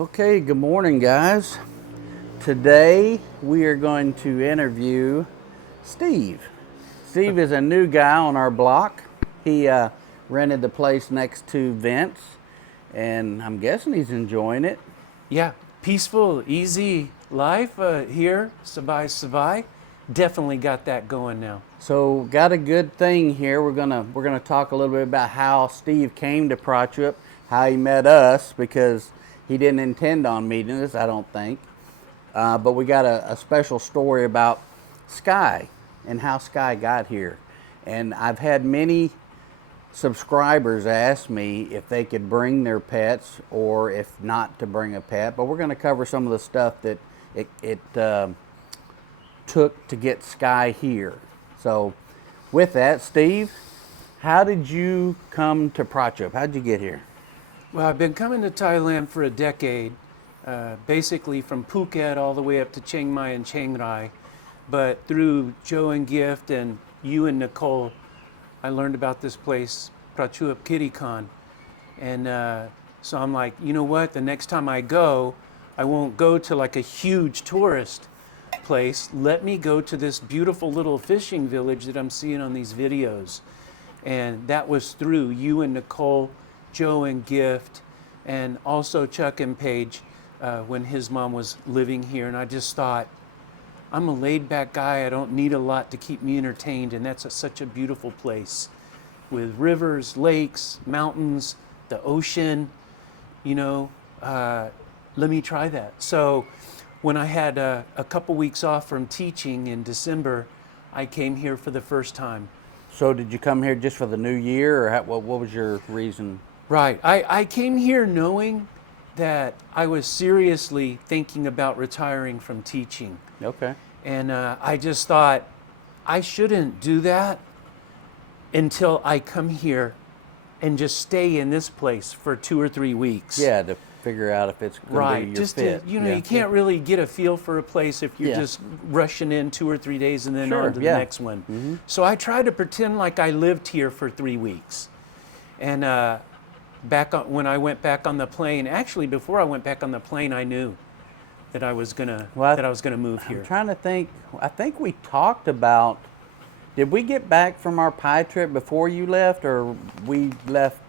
Okay, good morning, guys. Today we are going to interview Steve. Steve is a new guy on our block. He rented the place next to Vince, and I'm guessing he's enjoying it. Yeah, peaceful, easy life here, Sabai. Definitely got that going now. So, got a good thing here. We're gonna talk a little bit about how Steve came to Prachuap, how he met us, because he didn't intend on meeting us, I don't think. But we got a special story about Sky and how Sky got here. And I've had many subscribers ask me if they could bring their pets or if not to bring a pet. But we're going to cover some of the stuff that it took to get Sky here. So, with that, Steve, how did you come to Prachuap? How did you get here? Well, I've been coming to Thailand for a decade, basically from Phuket all the way up to Chiang Mai and Chiang Rai. But through Joe and Gift and you and Nicole, I learned about this place, Prachuap Kitty Con. And so I'm like, you know what? The next time I go, I won't go to like a huge tourist place. Let me go to this beautiful little fishing village that I'm seeing on these videos. And that was through you and Nicole, Joe and Gift, and also Chuck and Paige when his mom was living here. And I just thought, I'm a laid back guy. I don't need a lot to keep me entertained. And that's such a beautiful place with rivers, lakes, mountains, the ocean, you know, let me try that. So when I had a couple weeks off from teaching in December, I came here for the first time. So, did you come here just for the new year, or what was your reason? Right. I came here knowing that I was seriously thinking about retiring from teaching. Okay. And I just thought, I shouldn't do that until I come here and just stay in this place for 2 or 3 weeks. Yeah, to figure out if it's going to Right. be your Just fit. to, you know, Yeah. you can't really get a feel for a place if you're Yeah. just rushing in 2 or 3 days and then Sure, on to the yeah. next one. So I tried to pretend like I lived here for 3 weeks. And when I went back on the plane, actually before I went back on the plane, I knew that I was gonna move here. I'm trying to think. I think we talked about. Did we get back from our pie trip before you left, or we left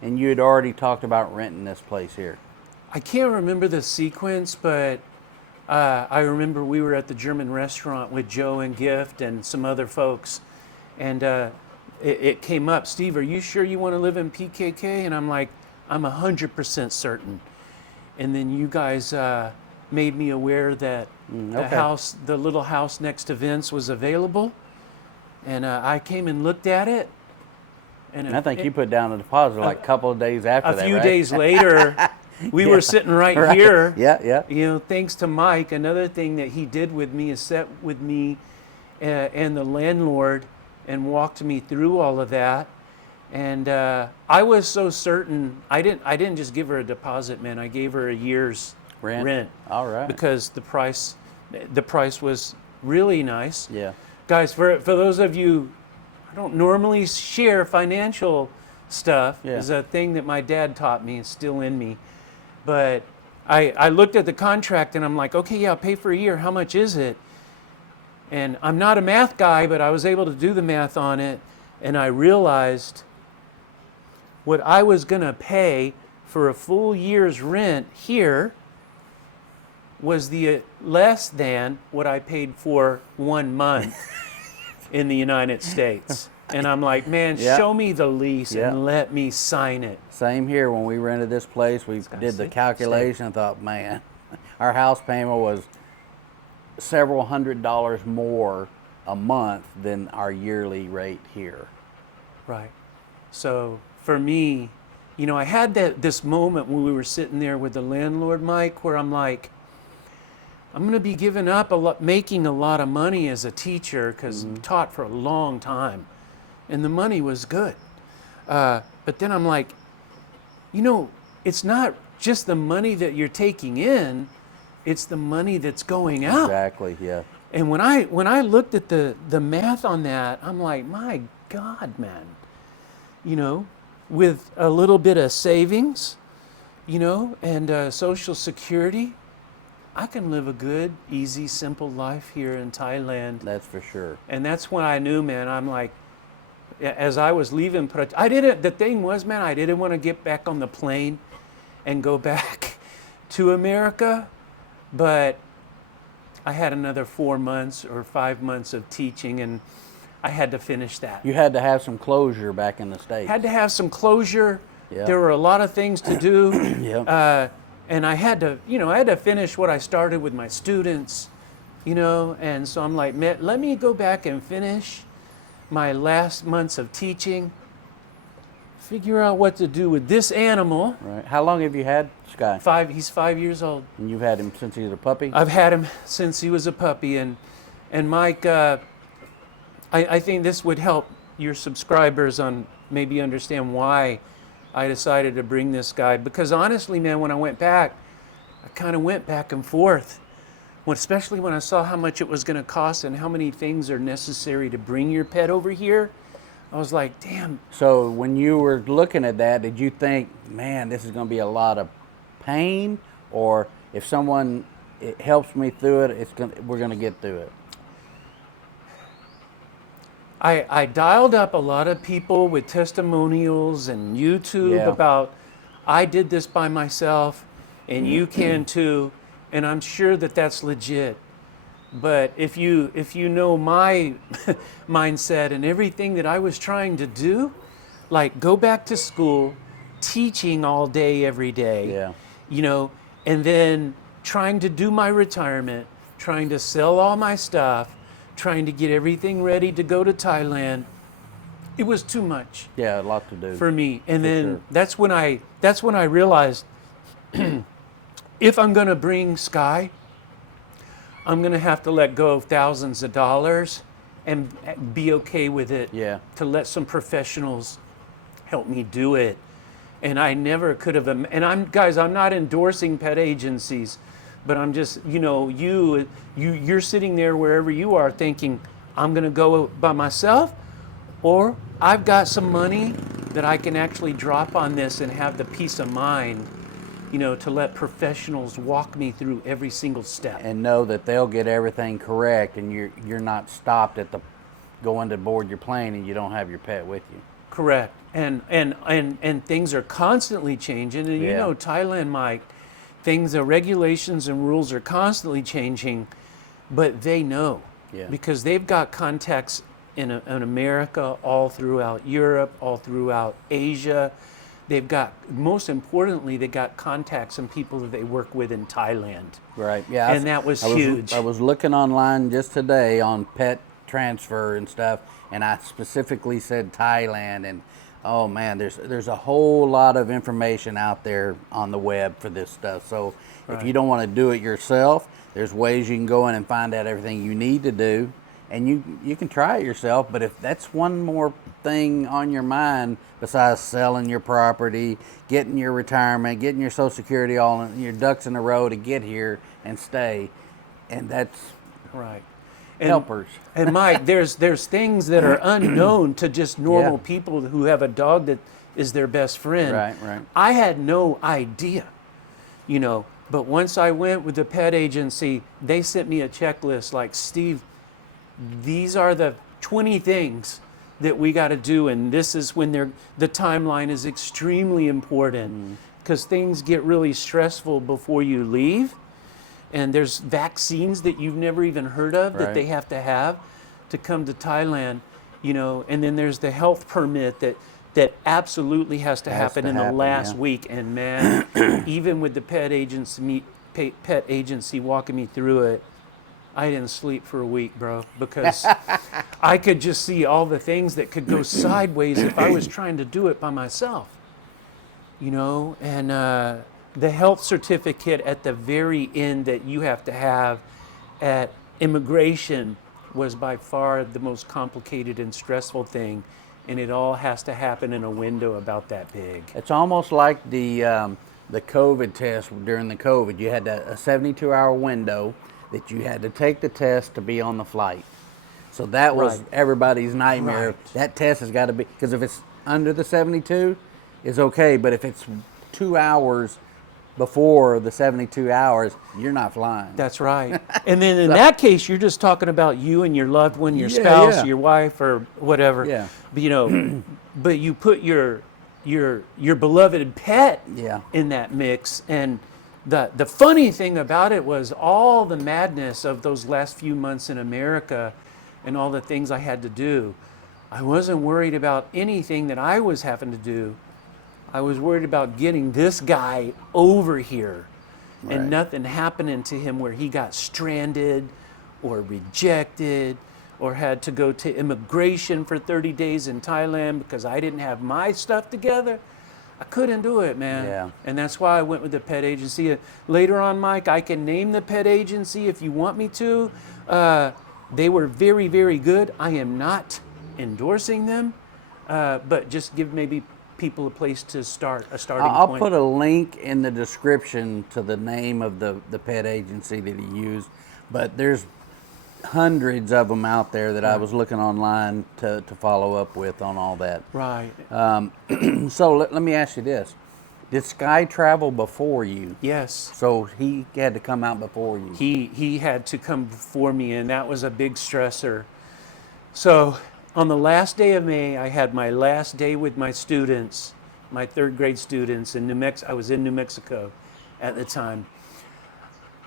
and you had already talked about renting this place here? I can't remember the sequence, but I remember we were at the German restaurant with Joe and Gift and some other folks, and it came up. Steve, are you sure you want to live in PKK? And I'm like, I'm 100% certain. And then you guys made me aware that the little house next to Vince was available, and I came and looked at it. And I think you put down a deposit like a couple of days after that, A few right? days later, we were sitting right here. Yeah, yeah. You know, thanks to Mike. Another thing that he did with me is sat with me and the landlord and walked me through all of that. And I was so certain. I didn't just give her a deposit, man. I gave her a year's rent. All right. Because the price was really nice. Yeah. Guys, for those of you, I don't normally share financial stuff. Yeah. It's a thing that my dad taught me. It's still in me. But I looked at the contract and I'm like, okay, yeah, I'll pay for a year. How much is it? And I'm not a math guy, but I was able to do the math on it. And I realized what I was going to pay for a full year's rent here was the less than what I paid for 1 month in the United States. And I'm like, man, show me the lease and let me sign it. Same here. When we rented this place, we did the calculation and thought, man, our house payment was several $100s more a month than our yearly rate here. Right. So for me, you know, I had this moment when we were sitting there with the landlord, Mike, where I'm like, I'm going to be giving up making a lot of money as a teacher because I taught for a long time, and the money was good. But then I'm like, you know, it's not just the money that you're taking in, it's the money that's going out. Exactly, yeah. And when I looked at the math on that, I'm like, my God, man, you know, with a little bit of savings you know, and Social Security. I can live a good, easy, simple life here in Thailand. That's for sure. And that's when I knew, man, I'm like, as I was leaving, the thing was, man, I didn't want to get back on the plane and go back to America, but I had another 4 months or 5 months of teaching, and I had to finish that. You had to have some closure back in the States. Had to have some closure. Yeah. There were a lot of things to do. Yeah. And I had to finish what I started with my students, you know, and so I'm like, man, let me go back and finish my last months of teaching, figure out what to do with this animal. Right. How long have you had Sky? He's 5 years old. And you've had him since he was a puppy? I've had him since he was a puppy, and Mike, I think this would help your subscribers on maybe understand why I decided to bring this guy, because honestly, man, when I went back, I kind of went back and forth, especially when I saw how much it was going to cost and how many things are necessary to bring your pet over here. I was like, damn. So when you were looking at that, did you think, man, this is going to be a lot of pain, or if someone it helps me through it, we're going to get through it? I dialed up a lot of people with testimonials and YouTube about, I did this by myself and you can too, and I'm sure that that's legit. But if you know my mindset and everything that I was trying to do, like go back to school, teaching all day, every day, you know, and then trying to do my retirement, trying to sell all my stuff, trying to get everything ready to go to Thailand. It was too much. Yeah, a lot to do for me. And then sure. that's when I realized if I'm going to bring Sky, I'm going to have to let go of thousands of dollars and be okay with it. Yeah. To let some professionals help me do it. And I never could have. And I'm not endorsing pet agencies. But I'm just, you know, you're sitting there wherever you are thinking, I'm going to go by myself, or I've got some money that I can actually drop on this and have the peace of mind, you know, to let professionals walk me through every single step. And know that they'll get everything correct, and you're not stopped at the going to board your plane and you don't have your pet with you. Correct. And things are constantly changing. And you know, Thailand, Mike, the regulations and rules are constantly changing, but they know because they've got contacts in America, all throughout Europe, all throughout Asia. They've got, most importantly, they got contacts and people that they work with in Thailand. Right. Yeah. And that was huge. I was looking online just today on pet transfer and stuff, and I specifically said Thailand, and oh man, there's a whole lot of information out there on the web for this stuff. So if you don't want to do it yourself, there's ways you can go in and find out everything you need to do, and you can try it yourself. But if that's one more thing on your mind besides selling your property, getting your retirement, getting your Social Security, all in, your ducks in a row to get here and stay, and that's right. Helpers. And Mike, there's things that are unknown to just normal people who have a dog that is their best friend. Right. I had no idea, you know, but once I went with the pet agency, they sent me a checklist like, Steve, these are the 20 things that we got to do, and this is when the timeline is extremely important because things get really stressful before you leave. And there's vaccines that you've never even heard of that they have to come to Thailand, you know. And then there's the health permit that absolutely has to happen in the last week. And man, even with the pet agency walking me through it, I didn't sleep for a week, bro, because I could just see all the things that could go sideways if I was trying to do it by myself, you know. And the health certificate at the very end that you have to have at immigration was by far the most complicated and stressful thing, and it all has to happen in a window about that big. It's almost like the COVID test during the COVID. You had a 72-hour window that you had to take the test to be on the flight. So that was everybody's nightmare. Right. That test has got to be, because if it's under the 72, it's okay, but if it's 2 hours before the 72 hours, you're not flying. That's right. And then in that case, you're just talking about you and your loved one, your Yeah, spouse, yeah. your wife, or whatever. Yeah. But, you know, but you put your beloved pet Yeah. in that mix. And the funny thing about it was all the madness of those last few months in America and all the things I had to do. I wasn't worried about anything that I was having to do. I was worried about getting this guy over here and Right. nothing happening to him where he got stranded or rejected or had to go to immigration for 30 days in Thailand because I didn't have my stuff together. I couldn't do it, man. Yeah. And that's why I went with the pet agency. Later on, Mike, I can name the pet agency if you want me to. They were very, very good. I am not endorsing them, but just give maybe people a place to start, a starting I'll point. put a link in the description to the name of the pet agency that he used, but there's hundreds of them out there that I was looking online to follow up with on all that. Right. So let me ask you this. Did Sky travel before you? Yes. So he had to come out before you. He had to come before me, and that was a big stressor. So on the last day of May, I had my last day with my students, my third grade students in New Mexico. I was in New Mexico at the time.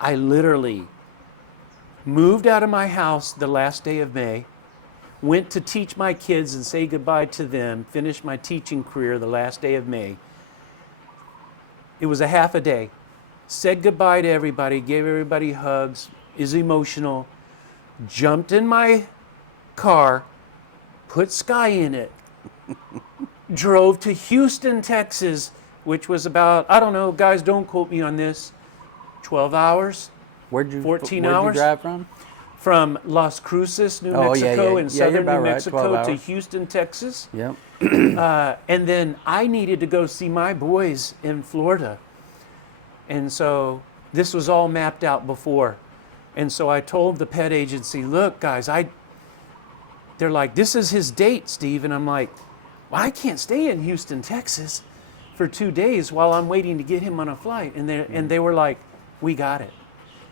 I literally moved out of my house the last day of May, went to teach my kids and say goodbye to them, finished my teaching career the last day of May. It was a half a day. Said goodbye to everybody, gave everybody hugs, is emotional, jumped in my car, put Sky in it, drove to Houston, Texas, which was about, I don't know, guys, don't quote me on this, 12 hours, Where'd you 14 where'd hours? You drive from? From Las Cruces, New Oh, yeah, Mexico, yeah. in Yeah, you're southern about New right, Mexico 12 to hours. Houston, Texas. Yep. And then I needed to go see my boys in Florida. And so this was all mapped out before. And so I told the pet agency, look, guys, they're like, this is his date, Steve. And I'm like, well, I can't stay in Houston, Texas for 2 days while I'm waiting to get him on a flight. And they were like, we got it.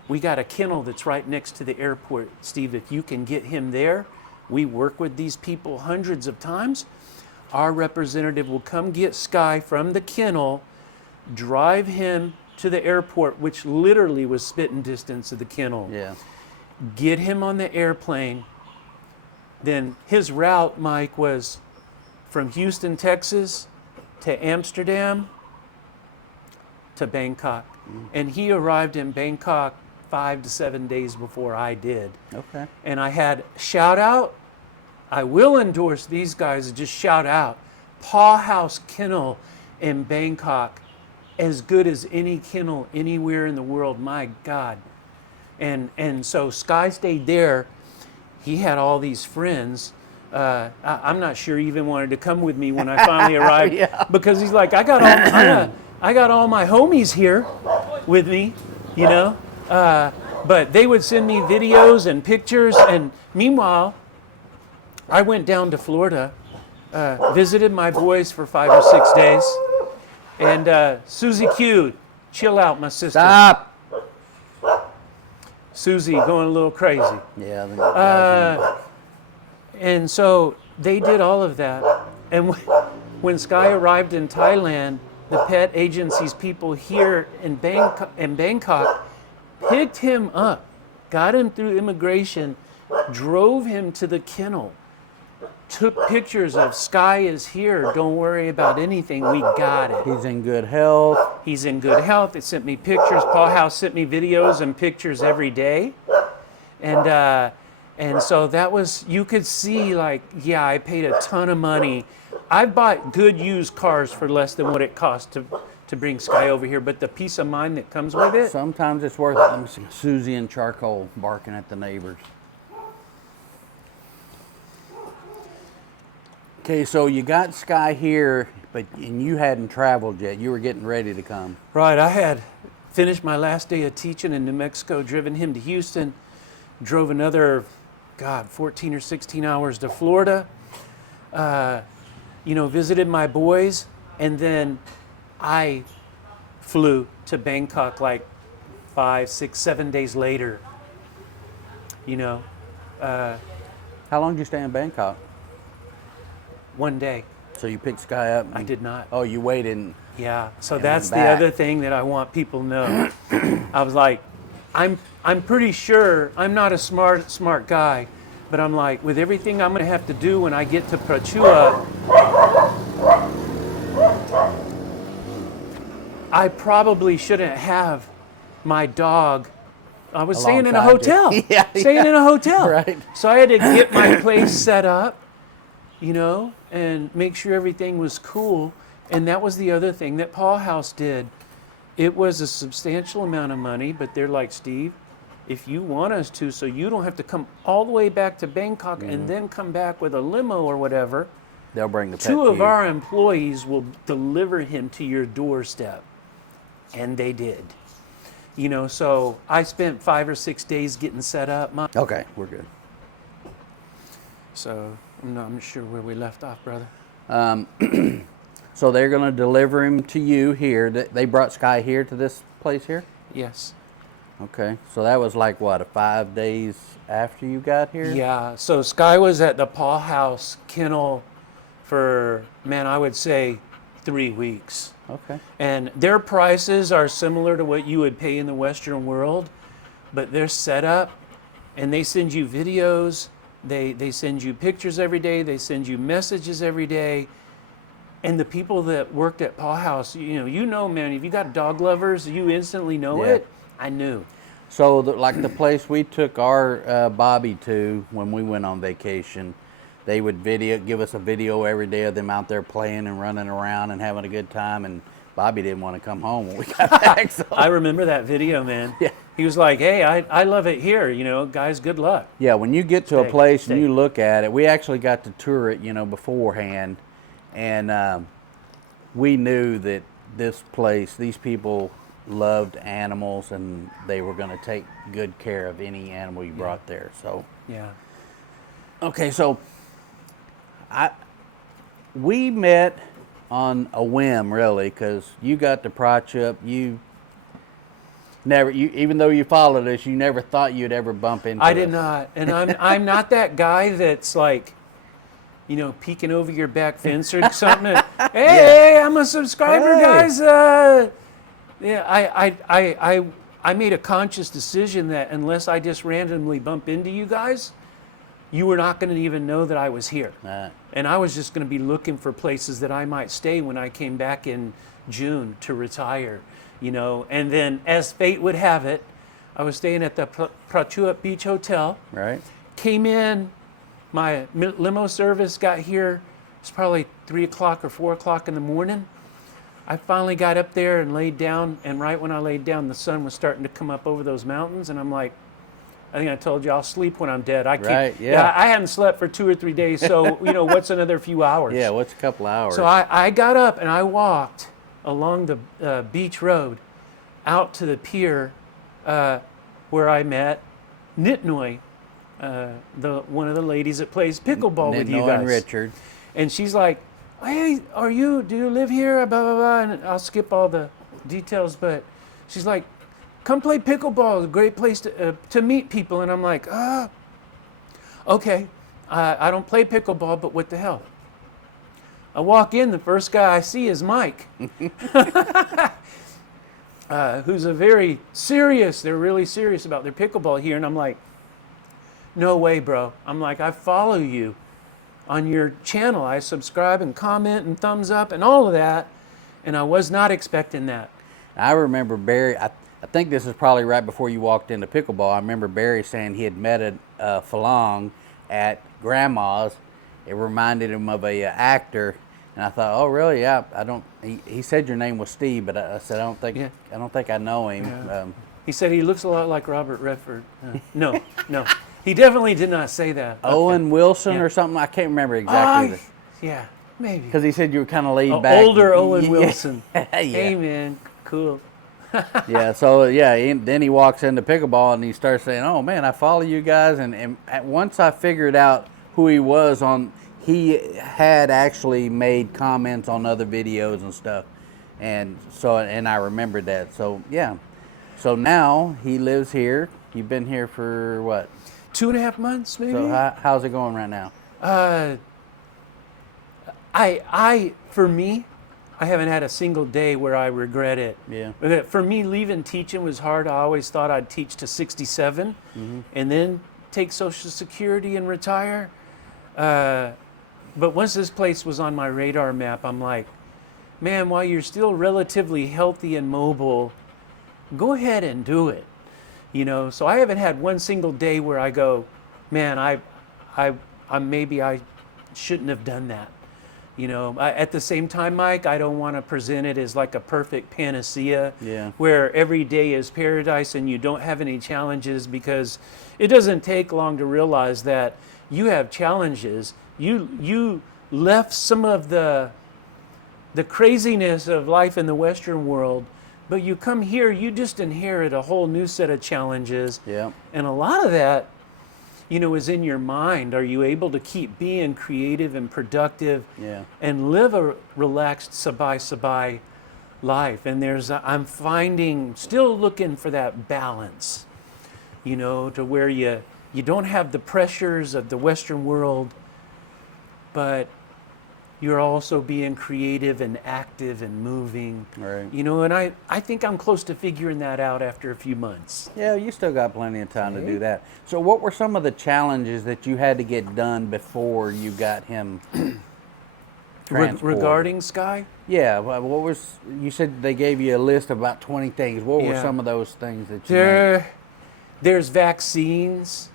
We got a kennel that's right next to the airport, Steve. If you can get him there, we work with these people hundreds of times. Our representative will come get Sky from the kennel, drive him to the airport, which literally was spitting distance of the kennel. Yeah. Get him on the airplane. Then his route, Mike, was from Houston, Texas to Amsterdam to Bangkok. And he arrived in Bangkok 5 to 7 days before I did. Okay. And I had shout out, I will endorse these guys, just shout out, Paw House Kennel in Bangkok, as good as any kennel anywhere in the world, my God. And so Sky stayed there. He had all these friends. I'm not sure he even wanted to come with me when I finally arrived, Yeah. because he's like, I got all my homies here with me, you know. But they would send me videos and pictures, and meanwhile, I went down to Florida, visited my boys for 5 or 6 days, and Susie Q, chill out, my sister. Stop. Susie going a little crazy. Yeah. I think And so they did all of that. And when Sky arrived in Thailand, the pet agency's people here in Bangkok picked him up, got him through immigration, drove him to the kennel, took pictures of Sky is here, don't worry about anything, we got it. he's in good health. He's in good health. They sent me pictures. Paw House sent me videos and pictures every day. And so that was, you could see, like, yeah, I paid a ton of money. I bought good used cars for less than what it cost to bring Sky over here, but the peace of mind that comes with it. Sometimes it's worth it. Let me see. Susie and Charcoal barking at the neighbors. Okay, so you got Sky here, and you hadn't traveled yet. You were getting ready to come. Right, I had finished my last day of teaching in New Mexico, driven him to Houston, drove another, 14 or 16 hours to Florida, visited my boys, and then I flew to Bangkok like 5, 6, 7 days later. You know, How long did you stay in Bangkok? one day. So you picked Sky up? I did not. Oh, you waited. Yeah. So And that's the back. other thing that I want people to know. I was like, I'm pretty sure I'm not a smart guy, but I'm like, with everything I'm going to have to do when I get to Prachua, I probably shouldn't have my dog. I was staying in a Alongside you. hotel. Yeah, Staying in a hotel. Right. So I had to get my place set up, you know, and make sure everything was cool. And that was the other thing that Paul House did. It was a substantial amount of money, but they're like, Steve, if you want us to, so you don't have to come all the way back to Bangkok and then come back with a limo or whatever, They'll bring the pet two to of you. our employees will deliver him to your doorstep. And they did. You know, so I spent 5 or 6 days getting set up. Okay, we're good. So I'm not sure where we left off, brother. So they're going to deliver him to you here. They brought Sky here to this place here? Yes. Okay, so that was like what, 5 days after you got here? Yeah, so Sky was at the Paul House kennel for, man, I would say 3 weeks. Okay. And their prices are similar to what you would pay in the Western world, but they're set up and they send you videos, they send you pictures every day, they send you messages every day. And the people that worked at Paw House, you know, man, if you got dog lovers, you instantly know Yeah. it. I knew. So like the place we took our Bobby to when we went on vacation, they would give us a video every day of them out there playing and running around and having a good time. And Bobby didn't want to come home when we got back. So. I remember that video, man. Yeah. He was like, hey, I love it here. You know, guys, good luck. Yeah, when you get to a place Stay. and you look at it, we actually got to tour it, beforehand. And we knew that this place, these people loved animals and they were going to take good care of any animal you brought there. So, Yeah. okay, so we met on a whim, really, because you got to Prachuap. Even though you followed us, you never thought you'd ever bump into I did us. not. And I'm not that guy that's like, peeking over your back fence or something. Hey, I'm a subscriber, Hey. guys. I made a conscious decision that unless I just randomly bump into you guys, you were not going to even know that I was here. And I was just going to be looking for places that I might stay when I came back in June to retire, And then, as fate would have it, I was staying at the Prachuap Beach Hotel. Right. Came in, my limo service got here. It's probably 3 o'clock or 4 o'clock in the morning. I finally got up there and laid down, and right when I laid down, the sun was starting to come up over those mountains, and I'm like, I think I told you I'll sleep when I'm dead. I can't. Right, yeah. I hadn't slept for 2 or 3 days, so what's another few hours? Yeah, what's a couple hours? So I got up and I walked along the beach road out to the pier where I met Nitnoy, one of the ladies that plays pickleball with you Nitnoy guys. and Richard. And she's like, hey, do you live here? Blah, blah, blah. And I'll skip all the details, but she's like, come play pickleball. It's a great place to meet people. And I'm like, okay. I don't play pickleball, but what the hell? I walk in, the first guy I see is Mike, who's they're really serious about their pickleball here. And I'm like, no way, bro. I'm like, I follow you on your channel. I subscribe and comment and thumbs up and all of that. And I was not expecting that. I remember Barry, I think this is probably right before you walked into pickleball. I remember Barry saying he had met a Falong at Grandma's. It reminded him of a actor. And I thought, oh, really? Yeah. He said your name was Steve, but I said, I don't think I know him. Yeah. He said he looks a lot like Robert Redford. No. He definitely did not say that. Owen Wilson or something. I can't remember exactly. Yeah, maybe. Because he said you were kind of laid back. Older Owen Wilson. Yeah. Hey, man, cool. Yeah, so then he walks into pickleball and he starts saying, oh man, I follow you guys. And once I figured out who he was he had actually made comments on other videos and stuff. And so, and I remembered that. So yeah. So now he lives here. You've been here for what? 2.5 months, maybe. So how's it going right now? For me, I haven't had a single day where I regret it. Yeah. For me, leaving teaching was hard. I always thought I'd teach to 67 and then take Social Security and retire. But once this place was on my radar map, I'm like, man, while you're still relatively healthy and mobile, go ahead and do it. You know, so I haven't had one single day where I go, man, I maybe I shouldn't have done that. You know, at the same time, Mike, I don't want to present it as like a perfect panacea where every day is paradise and you don't have any challenges, because it doesn't take long to realize that you have challenges. You left some of the craziness of life in the Western world, but you come here, you just inherit a whole new set of challenges. Yeah. And a lot of that, you know, is in your mind. Are you able to keep being creative and productive and live a relaxed sabai life? And I'm finding, still looking for that balance, you know, to where you don't have the pressures of the Western world, but you're also being creative and active and moving. Right. You know, and I think I'm close to figuring that out after a few months. Yeah, you still got plenty of time to do that. So what were some of the challenges that you had to get done before you got him transported? Regarding Sky? Yeah, well, what was, you said they gave you a list of about 20 things. What were some of those things that you There's vaccines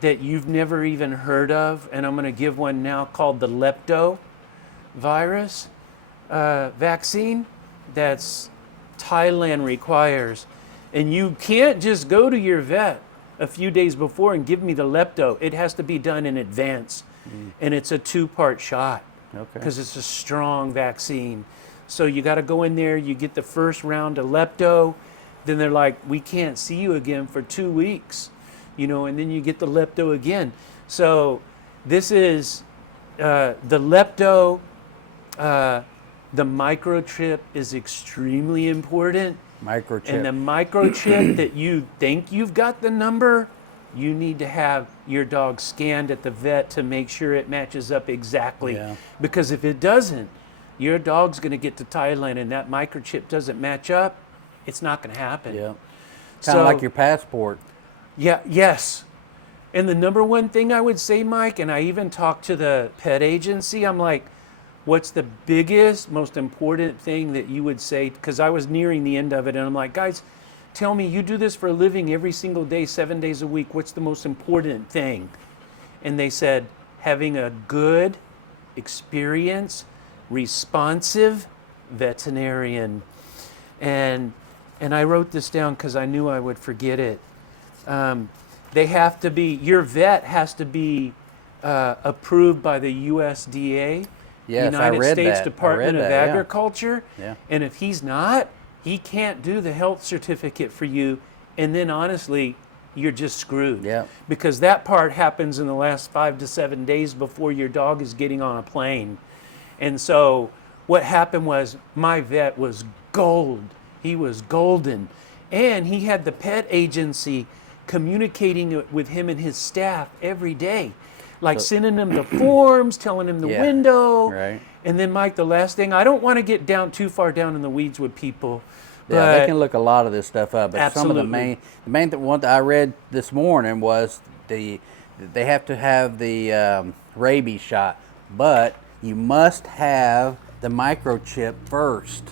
that you've never even heard of, and I'm going to give one now called the lepto virus vaccine that's Thailand requires. And you can't just go to your vet a few days before and give me the lepto. It has to be done in advance. And it's a 2-part shot because it's a strong vaccine. So you got to go in there, you get the first round of lepto, then they're like, we can't see you again for 2 weeks, you know, and then you get the lepto again. So this is the lepto. The microchip is extremely important. Microchip. And the microchip that you think you've got the number, you need to have your dog scanned at the vet to make sure it matches up exactly. Because if it doesn't, your dog's going to get to Thailand and that microchip doesn't match up, it's not going to happen. Yeah. Kind of like your passport. Yeah, yes. And the number one thing I would say, Mike, and I even talked to the pet agency, I'm like, what's the biggest, most important thing that you would say? Because I was nearing the end of it, and I'm like, guys, tell me, you do this for a living every single day, 7 days a week. What's the most important thing? And they said, having a good, experienced, responsive veterinarian. And I wrote this down because I knew I would forget it. They have to be, your vet has to be approved by the USDA. Yes, United I read States that. Department of Agriculture. Yeah. And if he's not, he can't do the health certificate for you. And then honestly, you're just screwed. Yeah. Because that part happens in the last 5 to 7 days before your dog is getting on a plane. And so what happened was my vet was gold. He was golden. And he had the pet agency communicating with him and his staff every day. Like sending them the forms, telling him the window. Right. And then, Mike, the last thing, I don't want to get too far down in the weeds with people. Yeah, they can look a lot of this stuff up. But absolutely. Some of the main one that I read this morning was they have to have the rabies shot, but you must have the microchip first.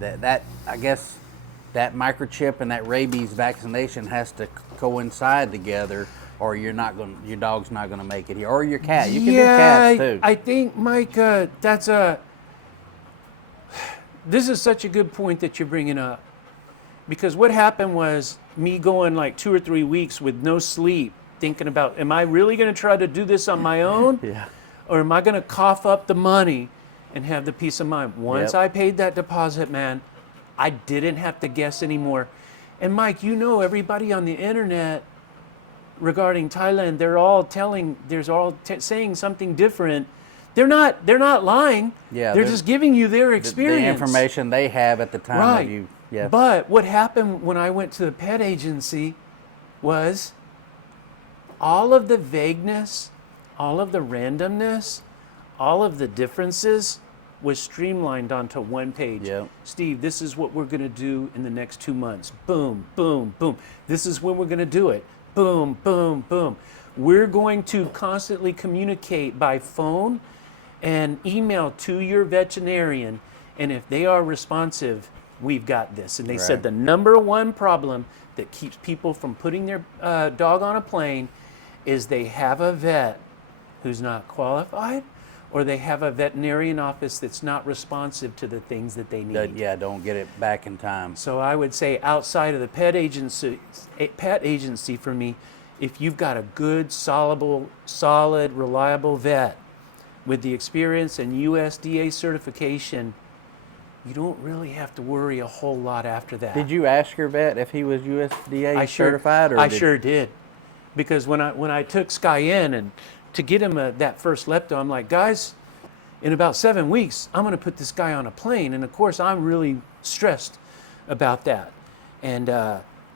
That I guess that microchip and that rabies vaccination has to coincide together, or your dog's not going to make it here, or your cat. You can do cats too. I think, Mike, this is such a good point that you're bringing up, because what happened was me going like 2 or 3 weeks with no sleep, thinking about, am I really going to try to do this on my own? Or am I going to cough up the money and have the peace of mind? Once I paid that deposit, man, I didn't have to guess anymore. And Mike, you know, everybody on the internet regarding Thailand, they're all saying something different. They're not lying. Yeah, they're just giving you their experience. The information they have at the time Right. of you. Yeah. But what happened when I went to the pet agency was all of the vagueness, all of the randomness, all of the differences was streamlined onto one page. Yep. Steve, this is what we're going to do in the next 2 months. Boom, boom, boom. This is when we're going to do it. Boom, boom, boom. We're going to constantly communicate by phone and email to your veterinarian, and if they are responsive, we've got this. And they said the number one problem that keeps people from putting their dog on a plane is they have a vet who's not qualified, or they have a veterinarian office that's not responsive to the things that they need. Don't get it back in time. So I would say outside of the pet agency for me, if you've got a good, solid, reliable vet with the experience and USDA certification, you don't really have to worry a whole lot after that. Did you ask your vet if he was USDA certified? I sure did. Because when I took Sky in and to get him that first lepto, I'm like, guys, in about 7 weeks, I'm going to put this guy on a plane. And of course, I'm really stressed about that. And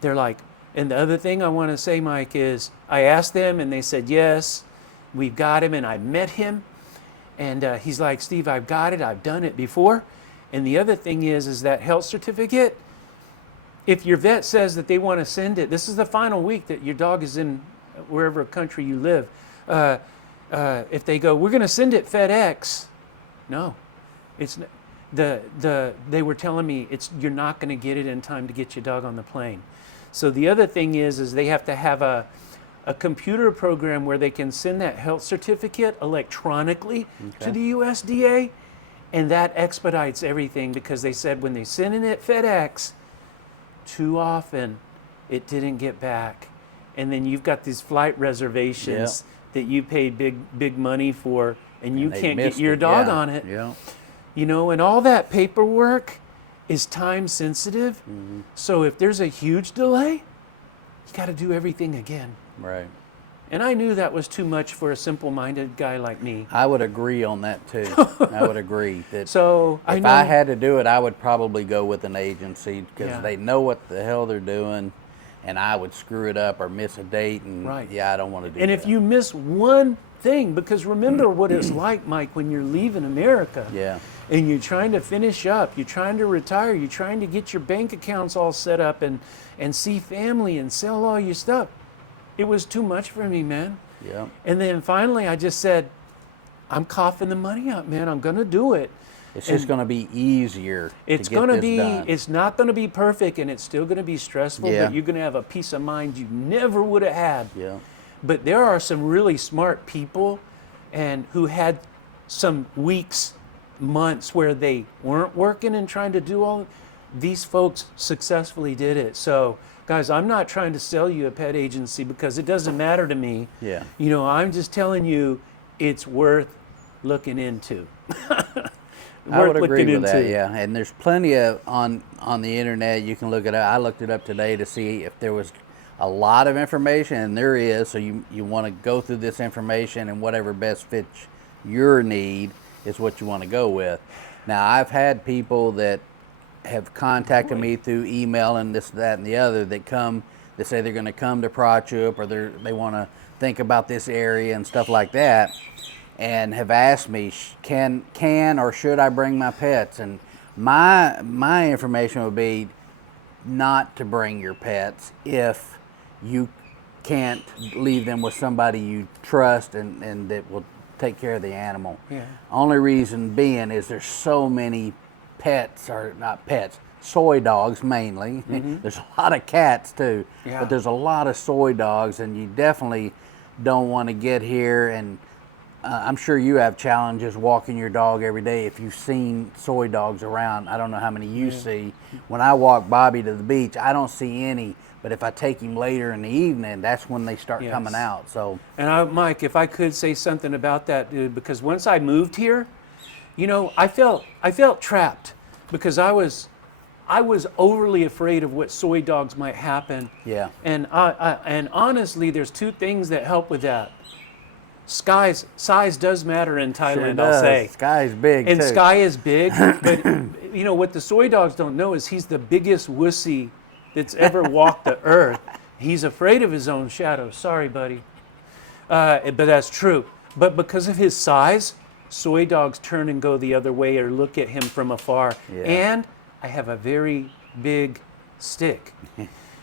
they're like, and the other thing I want to say, Mike, is I asked them and they said, yes, we've got him. And I met him. And he's like, Steve, I've got it. I've done it before. And the other thing is that health certificate, if your vet says that they want to send it, this is the final week that your dog is in wherever country you live. If they go, we're going to send it FedEx. No, it's they were telling me you're not going to get it in time to get your dog on the plane. So the other thing is they have to have a computer program where they can send that health certificate electronically to the USDA, and that expedites everything, because they said when they send in it FedEx, too often it didn't get back. And then you've got these flight reservations that you paid big money for, and you can't get your dog on it. Yeah. You know, and all that paperwork is time sensitive. Mm-hmm. So if there's a huge delay, you got to do everything again. Right. And I knew that was too much for a simple-minded guy like me. I would agree on that too. I would agree that so if I had to do it, I would probably go with an agency, because they know what the hell they're doing, and I would screw it up or miss a date, and I don't want to do that. And if you miss one thing, because remember what it's like, Mike, when you're leaving America. Yeah. And you're trying to finish up, you're trying to retire, you're trying to get your bank accounts all set up and see family and sell all your stuff. It was too much for me, man. Yeah. And then finally I just said, I'm coughing the money up, man. I'm going to do it. It's just going to be easier. It's going to be, done. It's not going to be perfect, and it's still going to be stressful, but you're going to have a peace of mind you never would have had. Yeah. But there are some really smart people and who had some weeks, months where they weren't working and trying to do all. These folks successfully did it. So guys, I'm not trying to sell you a pet agency, because it doesn't matter to me. Yeah. You know, I'm just telling you it's worth looking into. I would agree with that, yeah. And there's plenty of on the internet. You can look it up. I looked it up today to see if there was a lot of information, and there is. So you want to go through this information, and whatever best fits your need is what you want to go with. Now, I've had people that have contacted me through email and this, that, and the other that say they're going to come to Prachuap, or they want to think about this area and stuff like that, and have asked me, can or should I bring my pets? And my information would be not to bring your pets if you can't leave them with somebody you trust and that will take care of the animal. Yeah. Only reason being is there's so many pets, or not pets, soy dogs mainly. Mm-hmm. There's a lot of cats too, but there's a lot of soy dogs, and you definitely don't want to get here. And I'm sure you have challenges walking your dog every day if you've seen soy dogs around. I don't know how many you see. When I walk Bobby to the beach, I don't see any. But if I take him later in the evening, that's when they start coming out. So. And Mike, if I could say something about that, dude, because once I moved here, you know, I felt trapped, because I was overly afraid of what soy dogs might happen. Yeah. And honestly, there's two things that help with that. size does matter in Thailand, Sure I'll does. say. Sky's big And too. Sky is big, but what the soy dogs don't know is he's the biggest wussy that's ever walked the earth. He's afraid of his own shadow. Sorry, buddy. But that's true. But because of his size, soy dogs turn and go the other way or look at him from afar. Yeah. And I have a very big stick.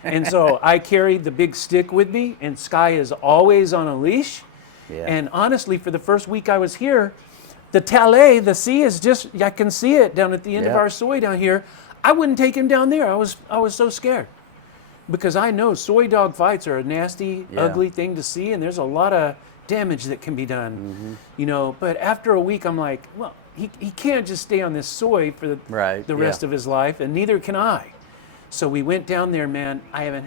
And so I carry the big stick with me, and Sky is always on a leash. Yeah. And honestly, for the first week I was here, the Tale, the sea is just, I can see it down at the end of Yeah. our soy down here. I wouldn't take him down there. I was so scared. Because I know soy dog fights are a nasty, Yeah. ugly thing to see, and there's a lot of damage that can be done. But after a week, I'm like, well, he can't just stay on this soy for the Right, rest yeah. of his life, and neither can I. So we went down there, man. I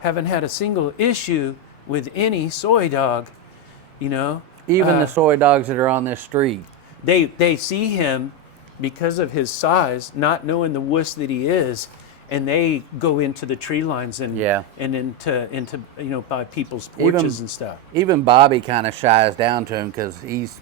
haven't had a single issue with any soy dog, Even the soy dogs that are on this street. They see him because of his size, not knowing the wuss that he is, and they go into the tree lines and Yeah. and into by people's porches and stuff. Even Bobby kind of shies down to him because he's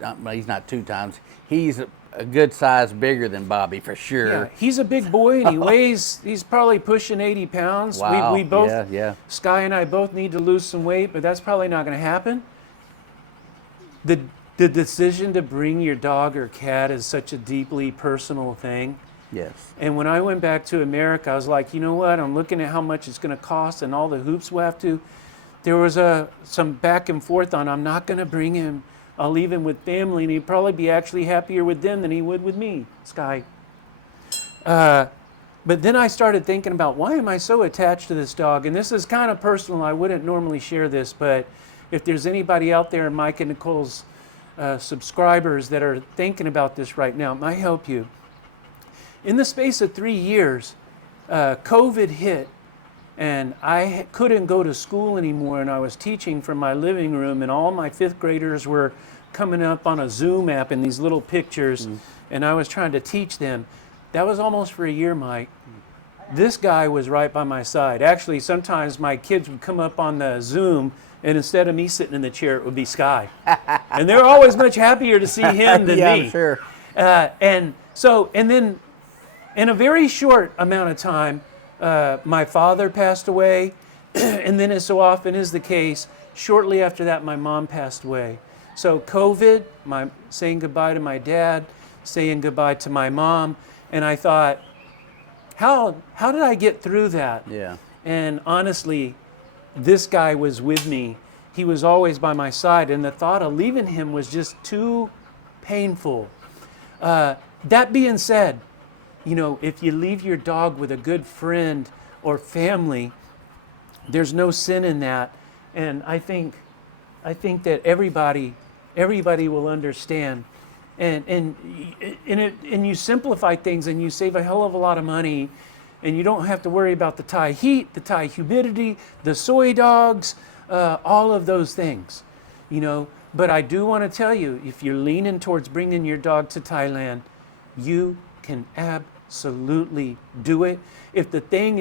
not 2 times. He's a good size bigger than Bobby for sure. Yeah, he's a big boy and he's probably pushing 80 pounds. Wow. We both, Yeah. Sky and I both need to lose some weight, but that's probably not going to happen. The decision to bring your dog or cat is such a deeply personal thing. Yes. And when I went back to America, I was like, you know what? I'm looking at how much it's going to cost and all the hoops we'll have to. There was some back and forth on, I'm not going to bring him. I'll leave him with family, and he'd probably be actually happier with them than he would with me, Sky. But then I started thinking about, why am I so attached to this dog? And this is kind of personal. I wouldn't normally share this, but if there's anybody out there, Mike and Nicole's subscribers that are thinking about this right now, it might help you. In the space of 3 years, COVID hit, and I couldn't go to school anymore, and I was teaching from my living room, and all my 5th graders were coming up on a Zoom app in these little pictures, and I was trying to teach them. That was almost for a year, Mike. This guy was right by my side. Actually, sometimes my kids would come up on the Zoom, and instead of me sitting in the chair, it would be Sky. And they're always much happier to see him than Yeah, me. I'm sure. And then in a very short amount of time, my father passed away, and then, as so often is the case, shortly after that, my mom passed away. So COVID, saying goodbye to my dad, saying goodbye to my mom, and I thought, how did I get through that? Yeah. And honestly, this guy was with me. He was always by my side, and the thought of leaving him was just too painful. That being said, if you leave your dog with a good friend or family, there's no sin in that. And I think that everybody will understand. And you simplify things, and you save a hell of a lot of money, and you don't have to worry about the Thai heat, the Thai humidity, the soy dogs, all of those things, But I do want to tell you, if you're leaning towards bringing your dog to Thailand, you can absolutely do it. If the thing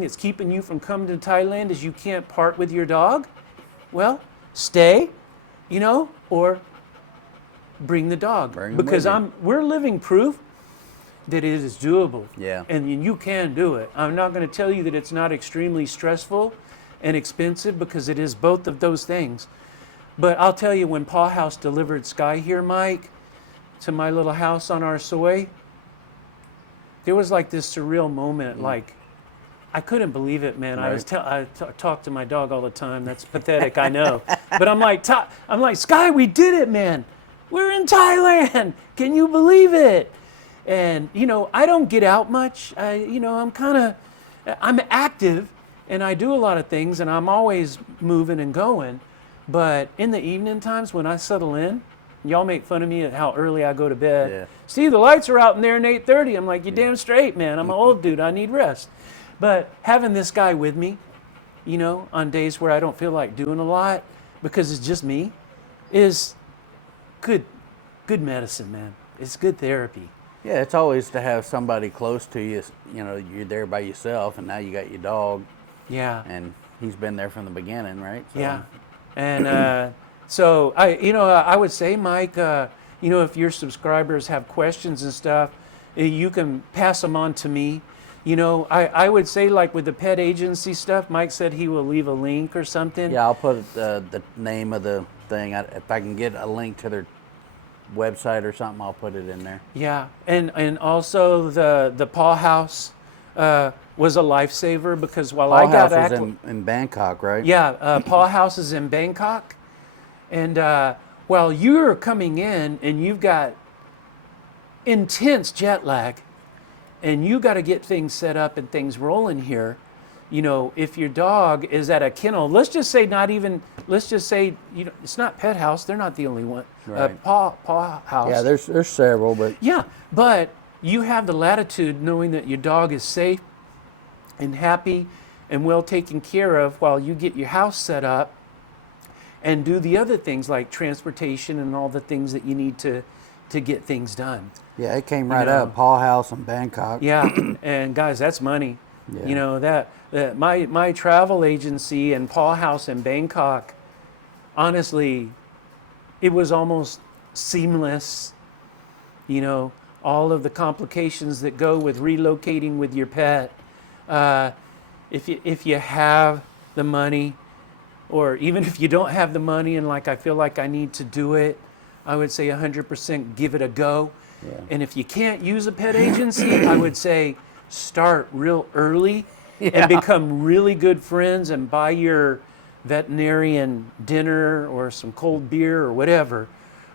that's keeping you from coming to Thailand is you can't part with your dog, well, stay, or bring the dog. Bring him because with you. we're living proof that it is doable. Yeah. And you can do it. I'm not going to tell you that it's not extremely stressful and expensive, because it is both of those things. But I'll tell you, when Paw House delivered Sky here, Mike, to my little house on our soy, there was like this surreal moment. Like, I couldn't believe it, man. Right. I talk to my dog all the time. That's pathetic, I know. But I'm like, Sky, we did it, man. We're in Thailand. Can you believe it? And I don't get out much. I'm active, and I do a lot of things, and I'm always moving and going. But in the evening times when I settle in, y'all make fun of me at how early I go to bed. Yeah. Steve, the lights are out in there at 8:30. I'm like, you're damn straight, man. I'm an old dude. I need rest. But having this guy with me, on days where I don't feel like doing a lot, because it's just me, is good medicine, man. It's good therapy. Yeah, it's always to have somebody close to you. You're there by yourself, and now you got your dog. Yeah. And he's been there from the beginning, right? So, Yeah. And so I would say, Mike, if your subscribers have questions and stuff, you can pass them on to me. I would say, like with the pet agency stuff, Mike said he will leave a link or something. yeah, I'll put the name of the thing. If I can get a link to their website or something, I'll put it in there. Yeah, and also the Paw House was a lifesaver, because while I Paw got House is in Bangkok, right? yeah, Paw House is in Bangkok, and while you're coming in and you've got intense jet lag, and you got to get things set up and things rolling here. If your dog is at a kennel, let's just say it's not Pet House. They're not the only one. Right. Paw House. Yeah, there's several, but Yeah, but you have the latitude knowing that your dog is safe and happy and well taken care of while you get your house set up and do the other things like transportation and all the things that you need to get things done. yeah, it came right up. Paw House in Bangkok. Yeah, and guys, that's money. Yeah. That my travel agency and Paw House in Bangkok, honestly, it was almost seamless. All of the complications that go with relocating with your pet. If you have the money, or even if you don't have the money and I feel like I need to do it, I would say 100% give it a go. Yeah. And if you can't use a pet agency, I would say start real early and become really good friends and buy your veterinarian dinner or some cold beer or whatever.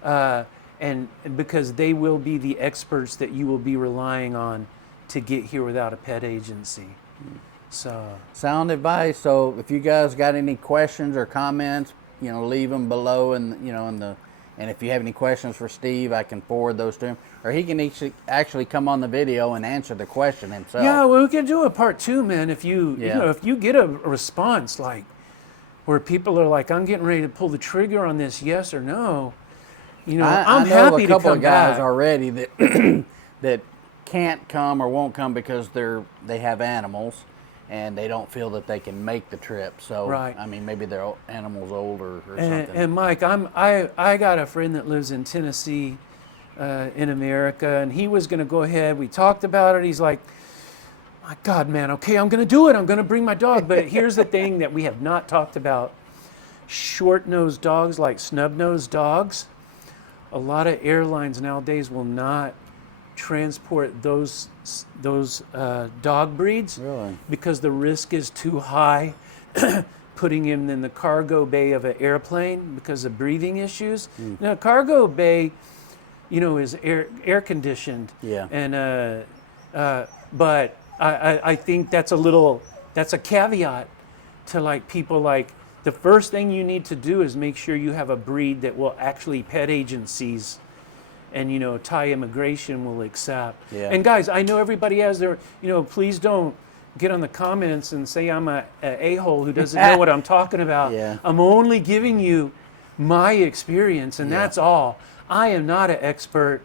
And because they will be the experts that you will be relying on to get here without a pet agency. So Sound advice. So if you guys got any questions or comments, leave them below, and and if you have any questions for Steve, I can forward those to him, or he can actually come on the video and answer the question himself. yeah, well, we can do a part 2, man. If you if you get a response like where people are like, I'm getting ready to pull the trigger on this, yes or no, I'm I know happy a couple to come of guys back. already that that can't come or won't come because they have animals and they don't feel that they can make the trip. So Right. I mean, maybe their animal's older or And, something. and Mike, I got a friend that lives in Tennessee, in America, and he was going to go ahead. We talked about it. He's like, my God, man, okay, I'm going to do it. I'm going to bring my dog. But here's the thing that we have not talked about. Short-nosed dogs, like snub-nosed dogs, a lot of airlines nowadays will not transport those dog breeds. Really? Because the risk is too high putting him in the cargo bay of an airplane because of breathing issues. Now, cargo bay, is air conditioned. Yeah. And but I think that's a caveat to people the first thing you need to do is make sure you have a breed that will actually pet agencies and Thai immigration will accept. Yeah. And guys, I know everybody has their, please don't get on the comments and say I'm a a-hole who doesn't know what I'm talking about. Yeah. I'm only giving you my experience, and Yeah. that's all. I am not an expert,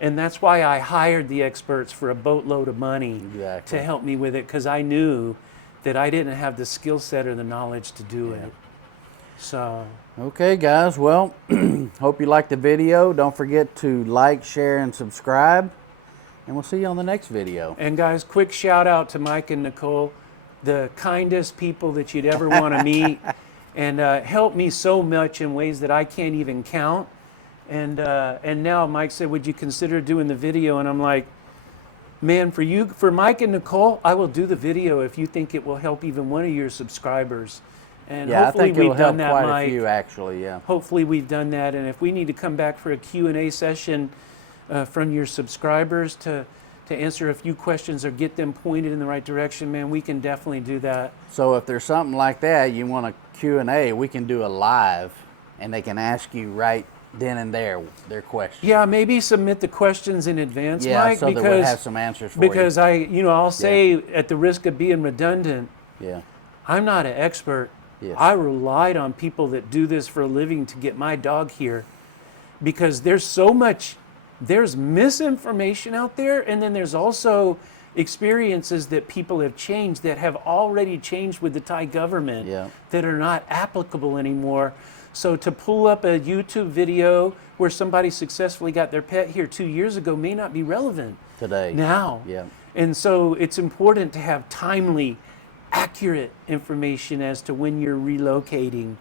and that's why I hired the experts for a boatload of money Exactly. to help me with it, because I knew that I didn't have the skill set or the knowledge to do it. So Okay, guys. Well, hope you liked the video. Don't forget to like, share, and subscribe. And we'll see you on the next video. And guys, quick shout out to Mike and Nicole, the kindest people that you'd ever want to meet, and helped me so much in ways that I can't even count. And now Mike said, would you consider doing the video? And I'm like, man, for Mike and Nicole, I will do the video if you think it will help even one of your subscribers. And Yeah, I hopefully think it'll we've help done that, quite Mike. a few, actually. Yeah. Hopefully we've done that, and if we need to come back for a Q&A session from your subscribers to answer a few questions or get them pointed in the right direction, man, we can definitely do that. So if there's something like that, you want a Q&A, we can do a live, and they can ask you right then and there their questions. Yeah, maybe submit the questions in advance, Yeah, Mike, so that we'll have some answers for because you. I'll say at the risk of being redundant, Yeah. I'm not an expert. Yes. I relied on people that do this for a living to get my dog here, because there's misinformation out there, and then there's also experiences that people have changed, that have already changed with the Thai government, Yeah. that are not applicable anymore. So to pull up a YouTube video where somebody successfully got their pet here 2 years ago may not be relevant Today. now. Yeah. And so it's important to have timely, accurate information as to when you're relocating,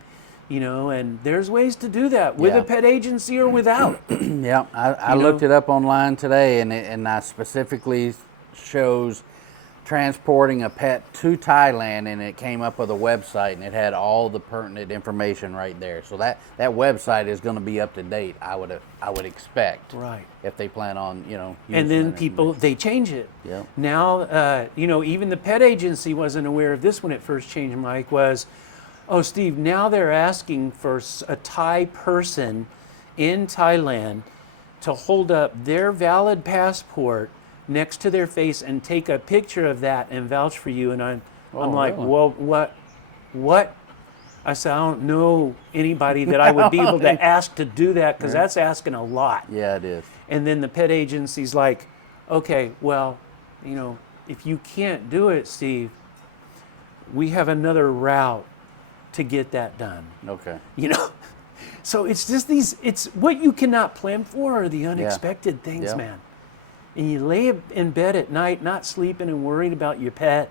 you know, and there's ways to do that with Yeah. a pet agency or without. Yeah, I You looked know? it up online today, and I specifically shows transporting a pet to Thailand, and it came up with a website, and it had all the pertinent information right there. So that website is going to be up to date. I would expect, Right. if they plan on, you know. And using then that people, they change it. Yeah. Now, you know, even the pet agency wasn't aware of this when it first changed, Mike, was, oh, Steve, now they're asking for a Thai person in Thailand to hold up their valid passport next to their face and take a picture of that and vouch for you. And I'm like, really? well, what? I said, I don't know anybody that I would be able to ask to do that, because that's asking a lot. Yeah, it is. And then the pet agency's like, okay, well, you know, if you can't do it, Steve, we have another route to get that done. Okay. You know? So it's just it's what you cannot plan for are the unexpected things, Yeah. man. And you lay in bed at night, not sleeping and worried about your pet,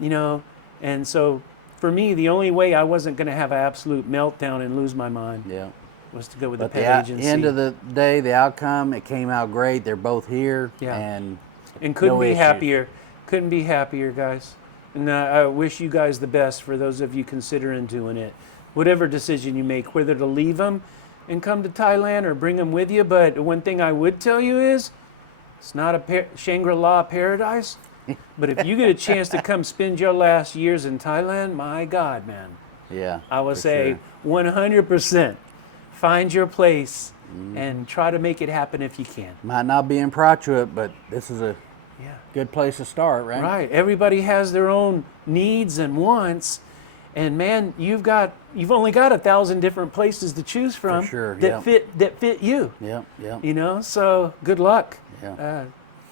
you know? And so for me, the only way I wasn't going to have an absolute meltdown and lose my mind Yeah. was to go with But the the pet agency. end of the day, the outcome, it came out great. They're both here, Yeah. and couldn't no be issues. happier. Couldn't be happier, guys. And I wish you guys the best for those of you considering doing it. Whatever decision you make, whether to leave them and come to Thailand or bring them with you. But one thing I would tell you is, it's not a Shangri-La paradise. But if you get a chance to come spend your last years in Thailand, my God, man, Yeah. I would for say sure. 100% find your place and try to make it happen if you can. Might not be in Prachuap, but this is a Yeah. good place to start, right? Right. Everybody has their own needs and wants. And man, you've only got 1,000 different places to choose from sure, that yeah. fit you. Yep, yep. You know, so good luck. Yeah.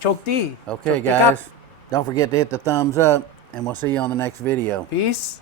Chokti. Okay, Chokti kap. guys. Don't forget to hit the thumbs up, and we'll see you on the next video. Peace.